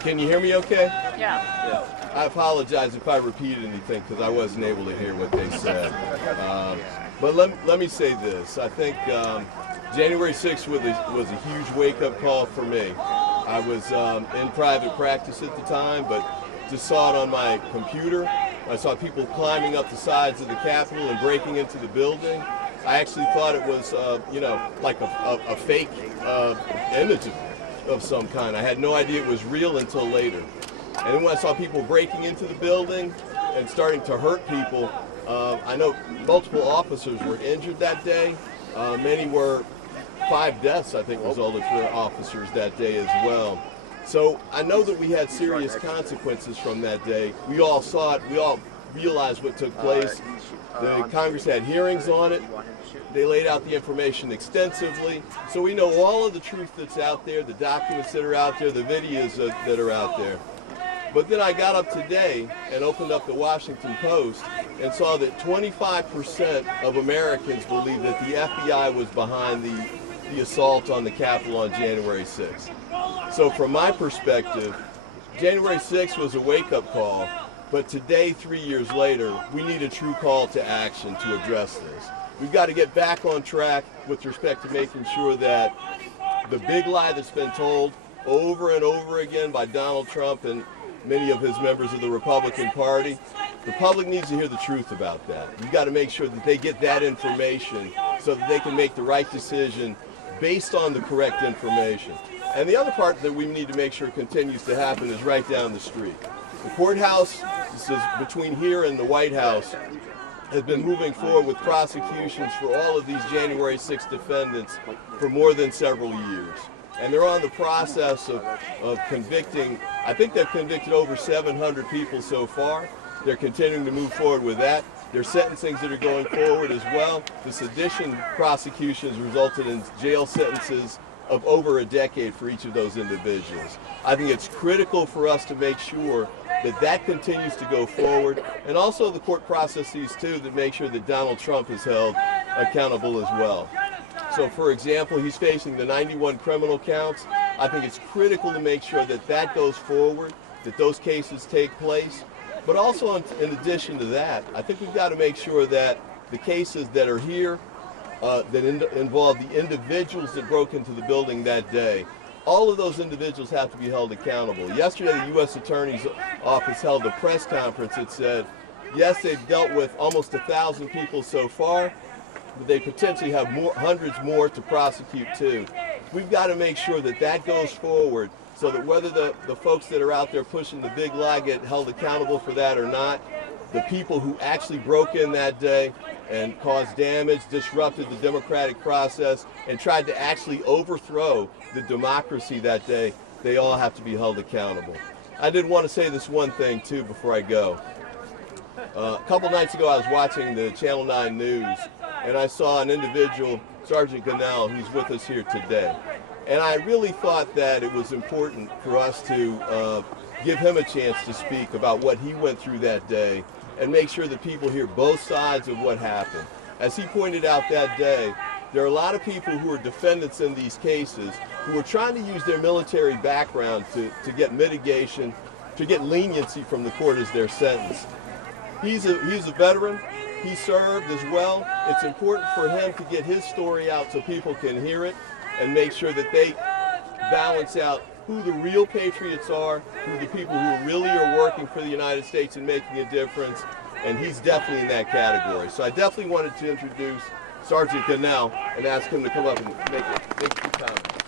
Can you hear me okay? Yeah. I apologize if I repeat anything because I wasn't able to hear what they said. But let me say this. I think January 6th was a huge wake-up call for me. I was in private practice at the time, but just saw it on my computer. I saw people climbing up the sides of the Capitol and breaking into the building. I actually thought it was, like a fake image of some kind. I had no idea it was real until later. And then when I saw people breaking into the building and starting to hurt people, I know multiple officers were injured that day. Many were 5 deaths, I think, resulted for officers that day as well. So I know that we had serious consequences from that day. We all saw it. We all realized what took place. The Congress had hearings on it. They laid out the information extensively. So we know all of the truth that's out there, the documents that are out there, the videos that are out there. But then I got up today and opened up the Washington Post and saw that 25% of Americans believe that the FBI was behind the assault on the Capitol on January 6th. So from my perspective, January 6th was a wake-up call, but today, 3 years later, we need a true call to action to address this. We've got to get back on track with respect to making sure that the big lie that's been told over and over again by Donald Trump and many of his members of the Republican Party, the public needs to hear the truth about that. We've got to make sure that they get that information so that they can make the right decision based on the correct information. And the other part that we need to make sure continues to happen is right down the street. The courthouse, this is between here and the White House, has been moving forward with prosecutions for all of these January 6 defendants for more than several years. And they're on the process of convicting, I think they've convicted over 700 people so far. They're continuing to move forward with that. There's sentencings that are going forward as well. The sedition prosecutions resulted in jail sentences of over a decade for each of those individuals. I think it's critical for us to make sure that that continues to go forward, and also the court processes too that make sure that Donald Trump is held accountable as well. So for example, he's facing the 91 criminal counts. I think it's critical to make sure that that goes forward, that those cases take place. But also in addition to that, I think we've got to make sure that the cases that are here that involve the individuals that broke into the building that day, all of those individuals have to be held accountable. Yesterday, the U.S. Attorney's Office held a press conference that said, yes, they've dealt with almost 1,000 people so far, but they potentially have hundreds more to prosecute too. We've got to make sure that that goes forward so that whether the folks that are out there pushing the big lie get held accountable for that or not, the people who actually broke in that day and caused damage, disrupted the democratic process, and tried to actually overthrow the democracy that day, they all have to be held accountable. I did want to say this one thing too before I go. A couple nights ago I was watching the Channel 9 News and I saw an individual, Sergeant Gunnell, who's with us here today. And I really thought that it was important for us to give him a chance to speak about what he went through that day and make sure that people hear both sides of what happened. As he pointed out that day, there are a lot of people who are defendants in these cases who are trying to use their military background to get mitigation, to get leniency from the court as their sentence. He's a veteran. He served as well. It's important for him to get his story out so people can hear it and make sure that they balance out who the real patriots are, who the people who really are working for the United States and making a difference, and he's definitely in that category. So I definitely wanted to introduce Sergeant Gunnell and ask him to come up and make a few comments.